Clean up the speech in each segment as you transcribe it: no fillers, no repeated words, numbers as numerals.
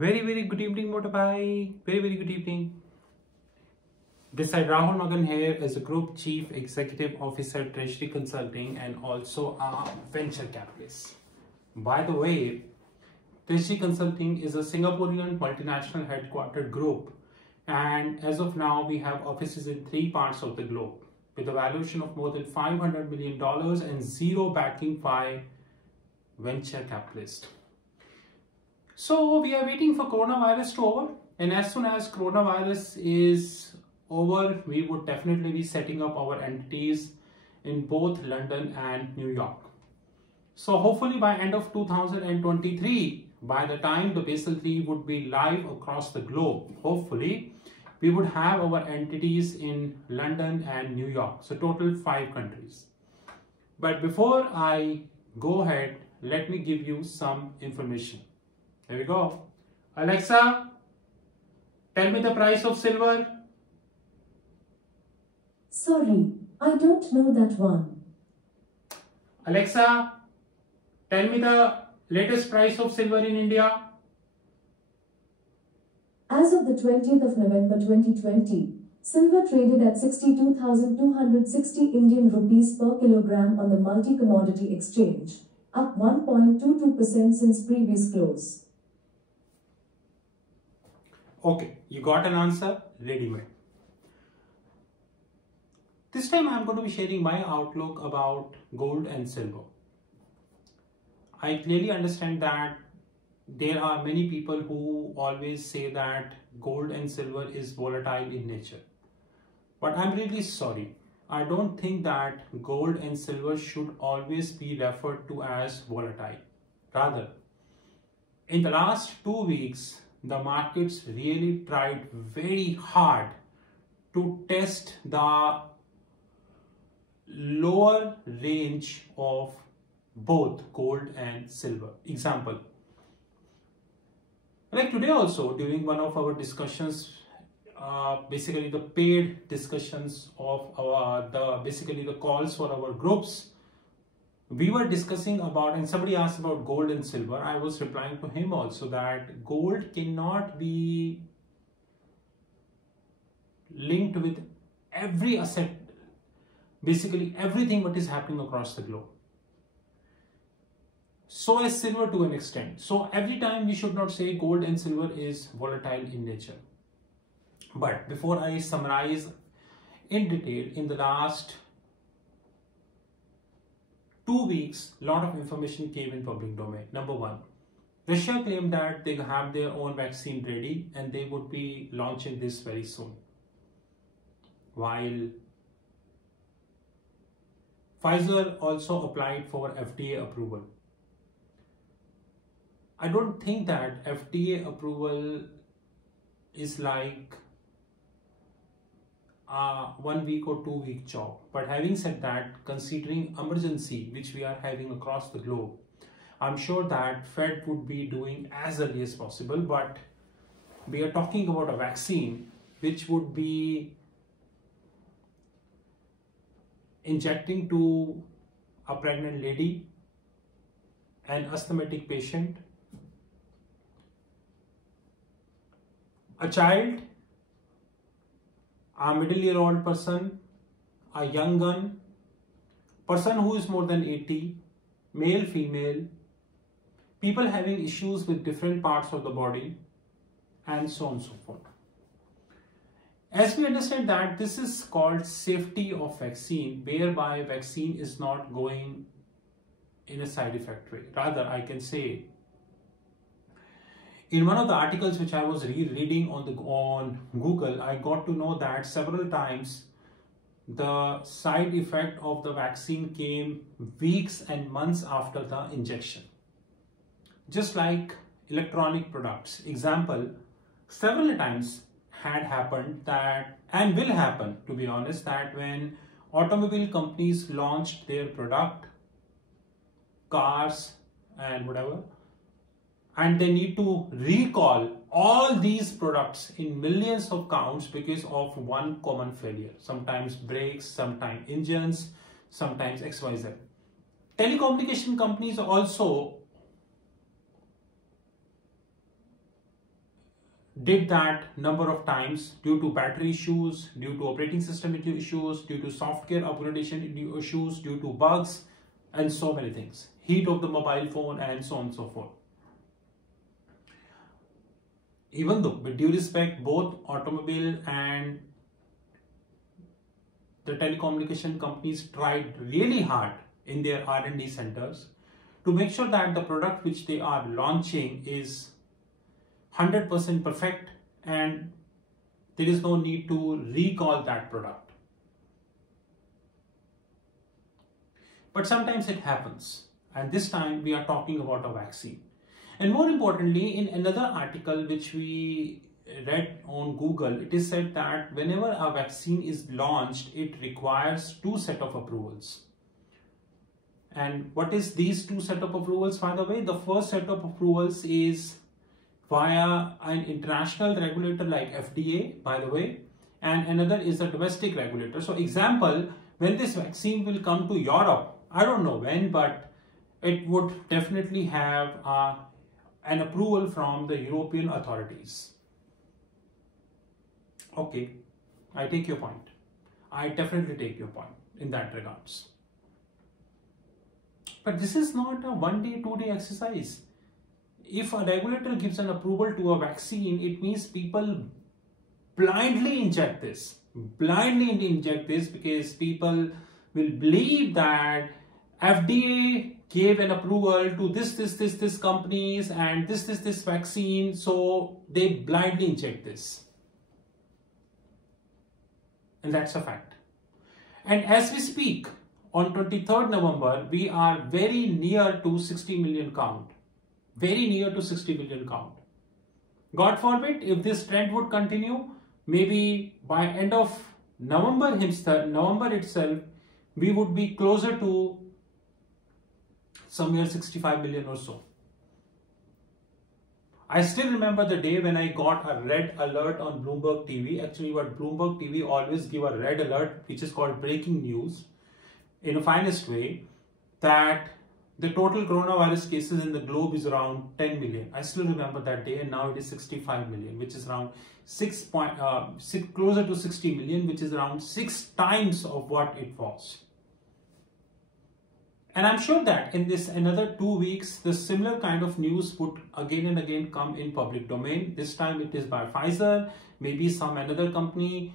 Very good evening, Motorbhai. Very good evening. This side Rahul Magan here as a Group Chief Executive Officer, Treasury Consulting, and also a venture capitalist. By the way, Treasury Consulting is a Singaporean multinational headquartered group, and as of now, we have offices in 3 parts of the globe with a valuation of more than $500 million and zero backing by venture capitalists. So we are waiting for coronavirus to over, and as soon as coronavirus is over, we would definitely be setting up our entities in both London and New York. So hopefully by end of 2023, by the time the Basel III would be live across the globe, hopefully we would have our entities in London and New York. So total 5 countries. But before I go ahead, let me give you some information. There we go. Alexa, tell me the price of silver. Sorry, I don't know that one. Alexa, tell me the latest price of silver in India. As of the 20th of November 2020, silver traded at 62,260 Indian rupees per kilogram on the multi-commodity exchange, up 1.22% since previous close. Okay, you got an answer ready-made. This time I'm going to be sharing my outlook about gold and silver. I clearly understand that there are many people who always say that gold and silver is volatile in nature. But I'm really sorry. I don't think that gold and silver should always be referred to as volatile. Rather, in the last 2 weeks, the markets really tried very hard to test the lower range of both gold and silver. Example, like today also during one of our discussions, basically the paid discussions of the calls for our groups, we were discussing about, and somebody asked about gold and silver. I was replying to him also that gold cannot be linked with every asset, basically everything what is happening across the globe. So is silver to an extent. So every time we should not say gold and silver is volatile in nature. But before I summarize in detail, in the last 2 weeks, a lot of information came in public domain. Number one, Russia claimed that they have their own vaccine ready and they would be launching this very soon. While Pfizer also applied for FDA approval. I don't think that FDA approval is like a 1 week or 2 week job. But having said that, considering emergency which we are having across the globe, I'm sure that Fed would be doing as early as possible. But we are talking about a vaccine which would be injecting to a pregnant lady, an asthmatic patient, a child, a middle-year-old person, a young gun, person who is more than 80, male, female, people having issues with different parts of the body, and so on and so forth. As we understand that this is called safety of vaccine, whereby vaccine is not going in a side effect way. Rather, I can say, in one of the articles which I was reading on Google, I got to know that several times the side effect of the vaccine came weeks and months after the injection. Just like electronic products. Example, several times had happened that, and will happen to be honest, that when automobile companies launched their product, cars and whatever, and they need to recall all these products in millions of counts because of one common failure. Sometimes brakes, sometimes engines, sometimes XYZ. Telecommunication companies also did that number of times due to battery issues, due to operating system issues, due to software upgradation issues, due to bugs, and so many things. Heat of the mobile phone and so on and so forth. Even though, with due respect, both automobile and the telecommunication companies tried really hard in their R&D centers to make sure that the product which they are launching is 100% perfect and there is no need to recall that product. But sometimes it happens, and this time we are talking about a vaccine. And more importantly, in another article which we read on Google, it is said that whenever a vaccine is launched, it requires two sets of approvals. And what is these two sets of approvals, by the way? The first set of approvals is via an international regulator like FDA, by the way, and another is a domestic regulator. So example, when this vaccine will come to Europe, I don't know when, but it would definitely have an approval from the European authorities. Okay, I take your point. I definitely take your point in that regards. But this is not a 1 day, 2 day exercise. If a regulator gives an approval to a vaccine, it means people blindly inject this. Blindly inject this because people will believe that FDA gave an approval to this companies and this vaccine, so they blindly inject this. And that's a fact. And as we speak, on 23rd November, we are very near to 60 million count. Very near to 60 million count. God forbid, if this trend would continue, maybe by end of November itself, we would be closer to somewhere 65 million or so. I still remember the day when I got a red alert on Bloomberg TV. Actually, what Bloomberg TV always give a red alert, which is called breaking news, in a finest way, that the total coronavirus cases in the globe is around 10 million. I still remember that day, and now it is 65 million, which is around closer to 60 million, which is around 6 times of what it was. And I'm sure that in this another 2 weeks, the similar kind of news would again and again come in public domain. This time it is by Pfizer, maybe some another company,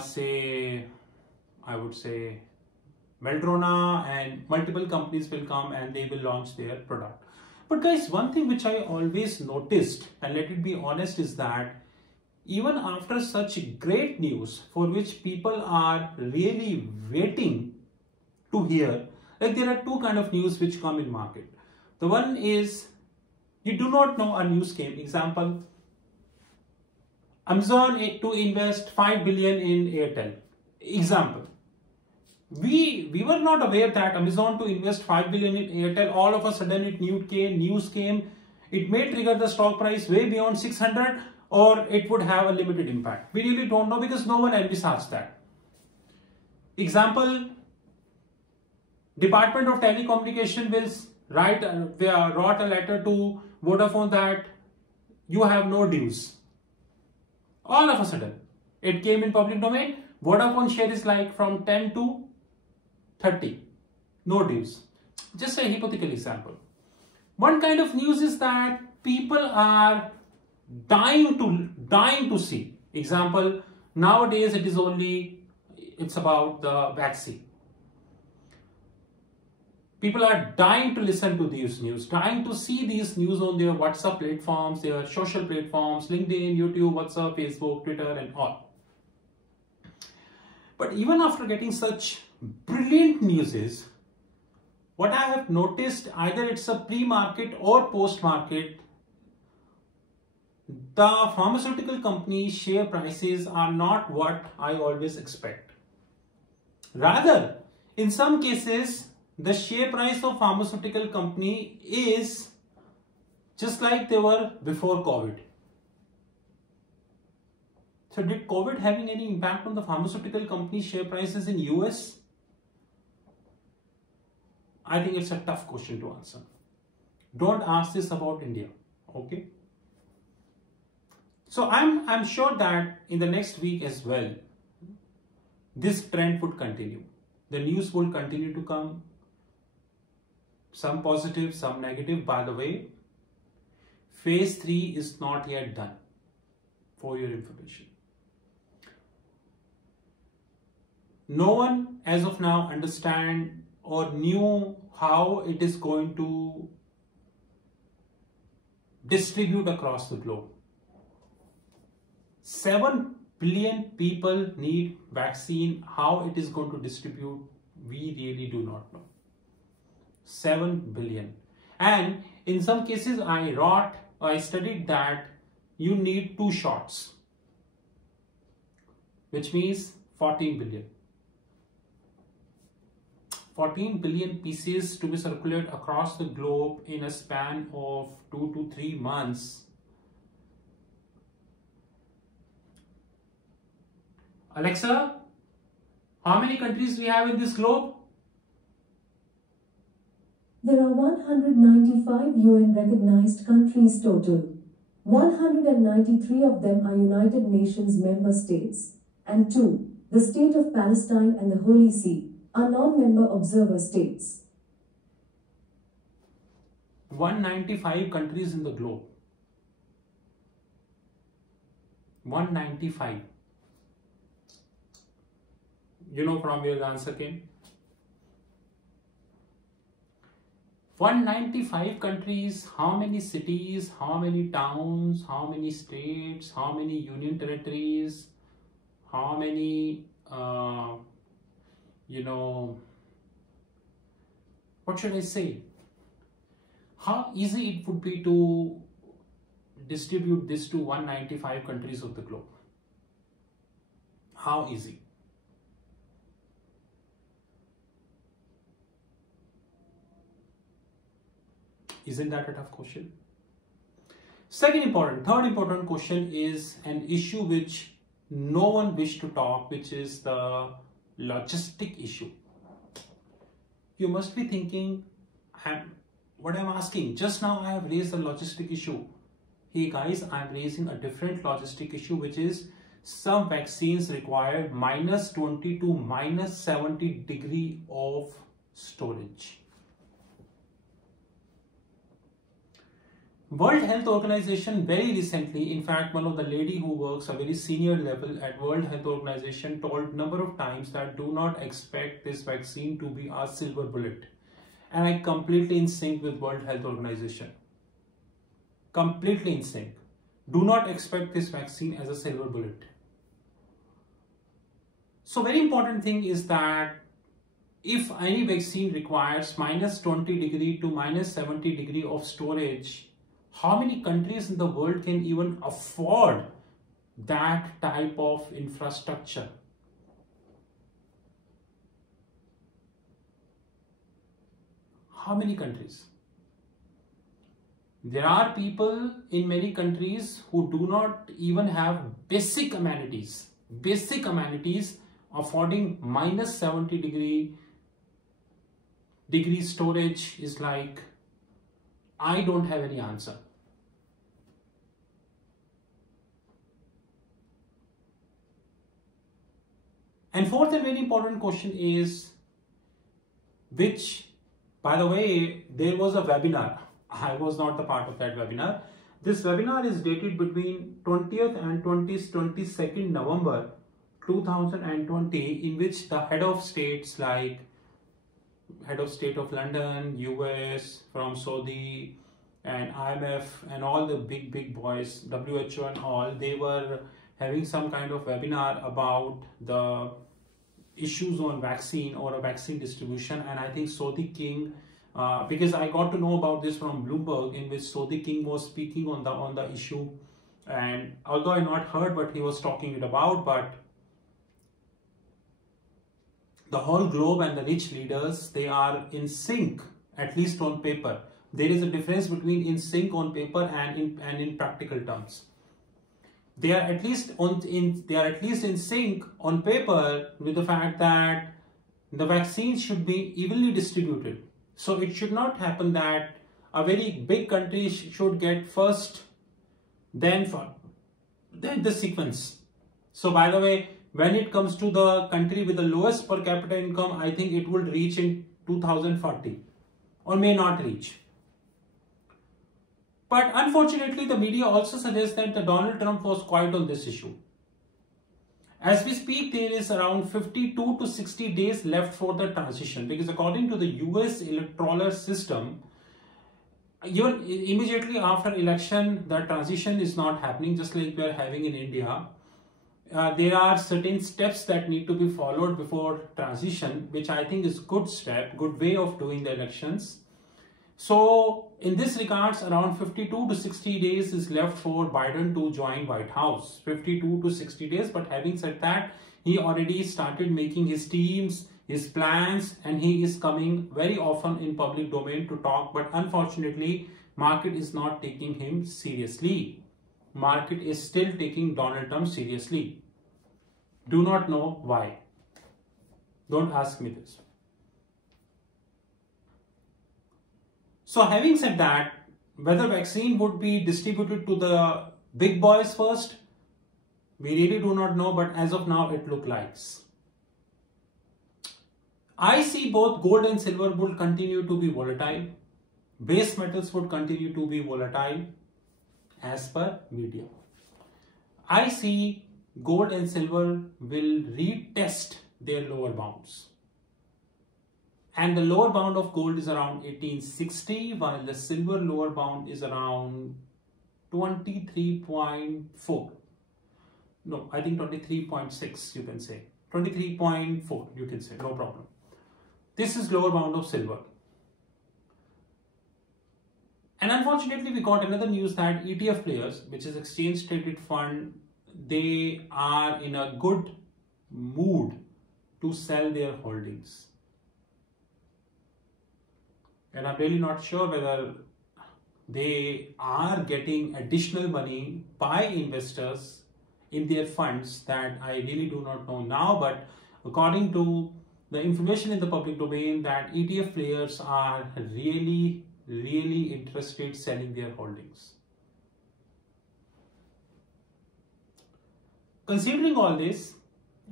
say, I would say Meldrona, and multiple companies will come and they will launch their product. But guys, one thing which I always noticed, and let it be honest, is that even after such great news for which people are really waiting to hear, like there are two kind of news which come in market. The one is you do not know a news came. Example, Amazon to invest 5 billion in Airtel. Example. We were not aware that Amazon to invest 5 billion in Airtel. All of a sudden news came. It may trigger the stock price way beyond 600, or it would have a limited impact. We really don't know because no one envisaged that. Example, Department of Telecommunication will wrote a letter to Vodafone that you have no dues. All of a sudden, it came in public domain. Vodafone share is like from 10 to 30. No dues. Just a hypothetical example. One kind of news is that people are dying to see. Example, nowadays it's about the vaccine. People are dying to listen to these news, dying to see these news on their WhatsApp platforms, their social platforms, LinkedIn, YouTube, WhatsApp, Facebook, Twitter, and all. But even after getting such brilliant news, what I have noticed, either it's a pre-market or post-market, the pharmaceutical company share prices are not what I always expect. Rather, in some cases, the share price of pharmaceutical company is just like they were before COVID. So did COVID having any impact on the pharmaceutical company share prices in US? I think it's a tough question to answer. Don't ask this about India, okay? So I'm sure that in the next week as well, this trend would continue. The news will continue to come. Some positive, some negative. By the way, phase 3 is not yet done, for your information. No one as of now understand or knew how it is going to distribute across the globe. 7 billion people need vaccine. How it is going to distribute, we really do not know. 7 billion. And in some cases I studied that you need 2 shots, which means 14 billion. 14 billion pieces to be circulated across the globe in a span of 2 to 3 months. Alexa, how many countries we have in this globe? There are 195 UN recognized countries total. 193 of them are United Nations member states, and 2, the State of Palestine and the Holy See, are non-member observer states. 195 countries in the globe. 195. You know from where the answer came? 195 countries, how many cities, how many towns, how many states, how many union territories, how many, what should I say? How easy it would be to distribute this to 195 countries of the globe? How easy? Isn't that a tough question? Third important question is an issue which no one wished to talk, which is the logistic issue. You must be thinking, what I'm asking, just now I have raised the logistic issue. Hey guys, I'm raising a different logistic issue, which is some vaccines require -20 to -70 degree of storage. World Health Organization very recently, in fact, one of the lady who works a very senior level at World Health Organization told number of times that do not expect this vaccine to be a silver bullet. And I completely in sync with World Health Organization. Completely in sync. Do not expect this vaccine as a silver bullet. So very important thing is that if any vaccine requires -20 degree to -70 degree of storage, how many countries in the world can even afford that type of infrastructure? How many countries? There are people in many countries who do not even have basic amenities. Basic amenities affording -70 degree storage is like, I don't have any answer. And fourth and very important question is, which, by the way, there was a webinar. I was not the part of that webinar. This webinar is dated between 20th and 22nd November 2020, in which the head of states like head of state of London, US, from Saudi, and IMF, and all the big boys, WHO and all, they were having some kind of webinar about the issues on vaccine or a vaccine distribution. And I think Saudi King, because I got to know about this from Bloomberg, in which Saudi King was speaking on the issue, and although I not heard what he was talking about, but the whole globe and the rich leaders, they are in sync, at least on paper. There is a difference between in sync on paper and in practical terms. They are at least in sync on paper with the fact that the vaccines should be evenly distributed. So it should not happen that a very big country should get first, then the sequence. So by the way, when it comes to the country with the lowest per capita income, I think it will reach in 2040 or may not reach. But unfortunately, the media also suggests that the Donald Trump was quiet on this issue. As we speak, there is around 52 to 60 days left for the transition, because according to the US electoral system, even immediately after election, the transition is not happening, just like we are having in India. There are certain steps that need to be followed before transition, which I think is good step, good way of doing the elections. So in this regards, around 52 to 60 days is left for Biden to join White House. 52 to 60 days. But having said that, he already started making his teams, his plans, and he is coming very often in public domain to talk. But unfortunately, market is not taking him seriously. Market is still taking Donald Trump seriously. Do not know why. Don't ask me this. So having said that, whether vaccine would be distributed to the big boys first, we really do not know, but as of now it looks like. I see both gold and silver will continue to be volatile. Base metals would continue to be volatile as per media. I see gold and silver will retest their lower bounds. And the lower bound of gold is around 1860, while the silver lower bound is around 23.4. No, I think 23.6 you can say. 23.4 you can say, no problem. This is lower bound of silver. And unfortunately, we got another news that ETF players, which is exchange traded fund, they are in a good mood to sell their holdings. And I'm really not sure whether they are getting additional money by investors in their funds. That I really do not know now, but according to the information in the public domain, that ETF players are really interested selling their holdings. Considering all this,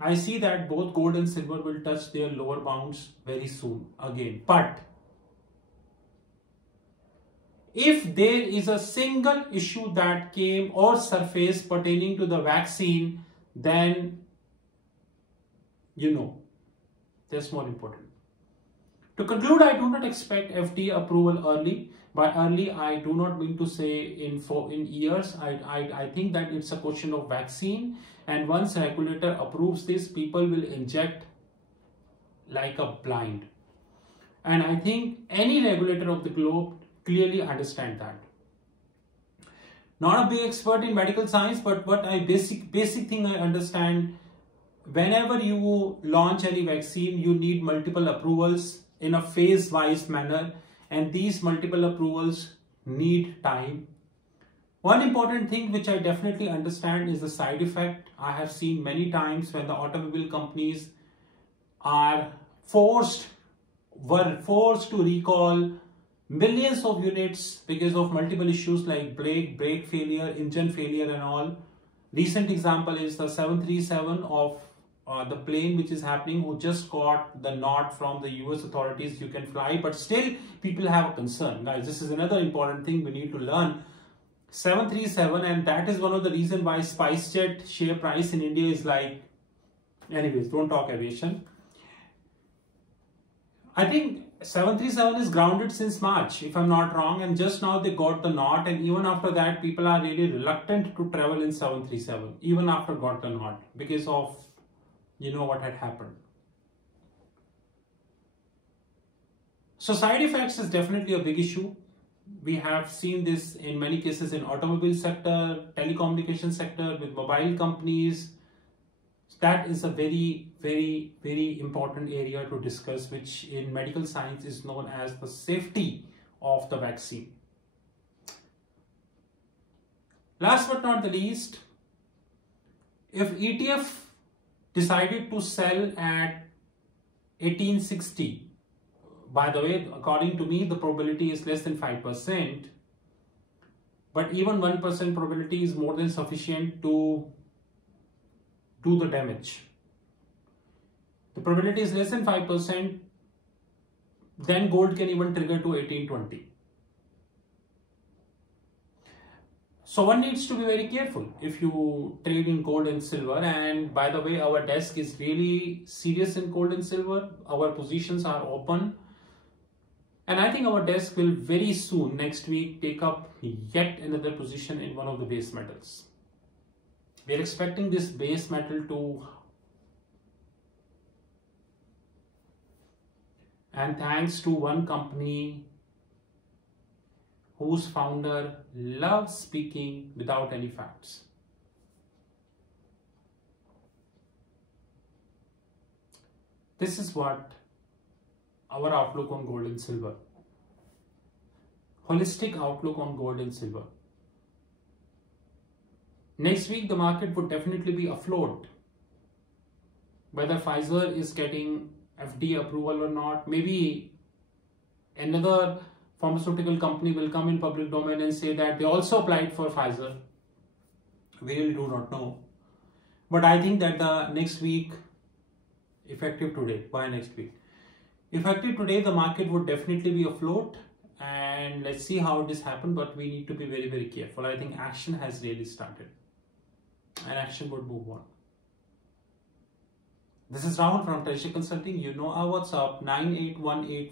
I see that both gold and silver will touch their lower bounds very soon again. But if there is a single issue that came or surfaced pertaining to the vaccine, then that's more important. To conclude, I do not expect FDA approval early. By early, I do not mean to say in years. I think that it's a question of vaccine, and once regulator approves this, people will inject like a blind. And I think any regulator of the globe clearly understand that. Not a big expert in medical science, but what I basic thing I understand, whenever you launch any vaccine, you need multiple approvals in a phase-wise manner, and these multiple approvals need time. One important thing which I definitely understand is the side effect. I have seen many times when the automobile companies were forced to recall millions of units because of multiple issues like brake failure, engine failure and all. Recent example is the 737 of the plane which is happening, who just got the nod from the US authorities, you can fly, but still people have a concern. Guys, this is another important thing we need to learn. 737, and that is one of the reasons why SpiceJet share price in India is like, anyways, don't talk aviation. I think 737 is grounded since March, if I'm not wrong, and just now they got the nod, and even after that people are really reluctant to travel in 737, even after got the nod, because of what had happened. So side effects is definitely a big issue. We have seen this in many cases in automobile sector, telecommunication sector, with mobile companies. That is a very important area to discuss, which in medical science is known as the safety of the vaccine. Last but not the least, if ETF decided to sell at 1860, by the way, according to me, the probability is less than 5%. But even 1% probability is more than sufficient to do the damage. The probability is less than 5%, then gold can even trigger to 1820. So one needs to be very careful if you trade in gold and silver. And by the way, our desk is really serious in gold and silver. Our positions are open. And I think our desk will very soon, next week, take up yet another position in one of the base metals. We are expecting this base metal to, and thanks to one company whose founder loves speaking without any facts. This is what our outlook on gold and silver. Holistic outlook on gold and silver. Next week, the market would definitely be afloat. Whether Pfizer is getting FDA approval or not, maybe another pharmaceutical company will come in public domain and say that they also applied for Pfizer. We really do not know. But I think that the next week, effective today, why next week? Effective today, the market would definitely be afloat, and let's see how this happens, but we need to be very, very careful. I think action has really started, and action would move on. This is Rahul from Treasury Consulting. You know our WhatsApp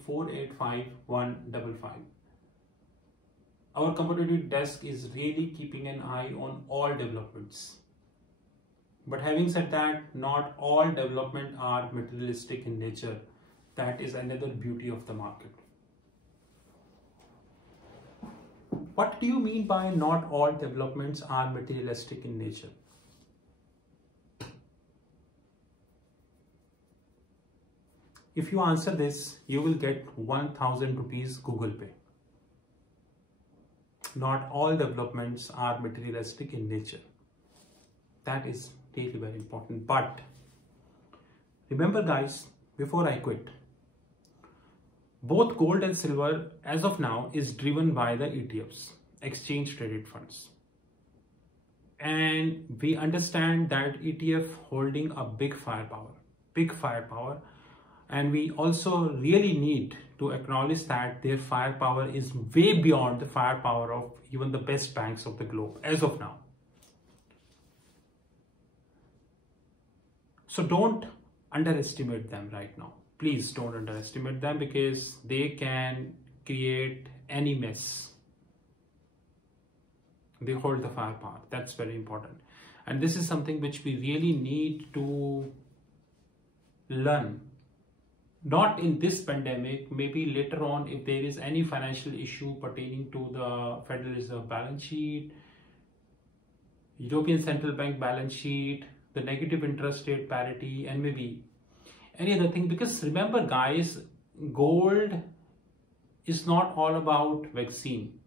9818485155. Our commodity desk is really keeping an eye on all developments. But having said that, not all development are materialistic in nature. That is another beauty of the market. What do you mean by not all developments are materialistic in nature? If you answer this, you will get 1000 rupees Google Pay. Not all developments are materialistic in nature. That is really very important. But remember guys, before I quit, both gold and silver as of now is driven by the ETFs, exchange traded funds. And we understand that ETF holding a big firepower. And we also really need to acknowledge that their firepower is way beyond the firepower of even the best banks of the globe as of now. So don't underestimate them right now. Please don't underestimate them, because they can create any mess. They hold the firepower. That's very important. And this is something which we really need to learn. Not in this pandemic, maybe later on if there is any financial issue pertaining to the Federal Reserve balance sheet, European Central Bank balance sheet, the negative interest rate parity, and maybe any other thing. Because remember guys, gold is not all about vaccine.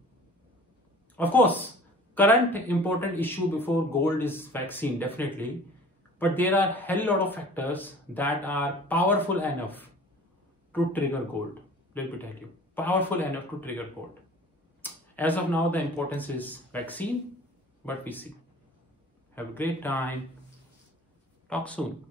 Of course, current important issue before gold is vaccine, definitely. But there are a hell lot of factors that are powerful enough to trigger gold. Let me tell you, powerful enough to trigger gold. As of now, the importance is vaccine, but we see. Have a great time. Talk soon.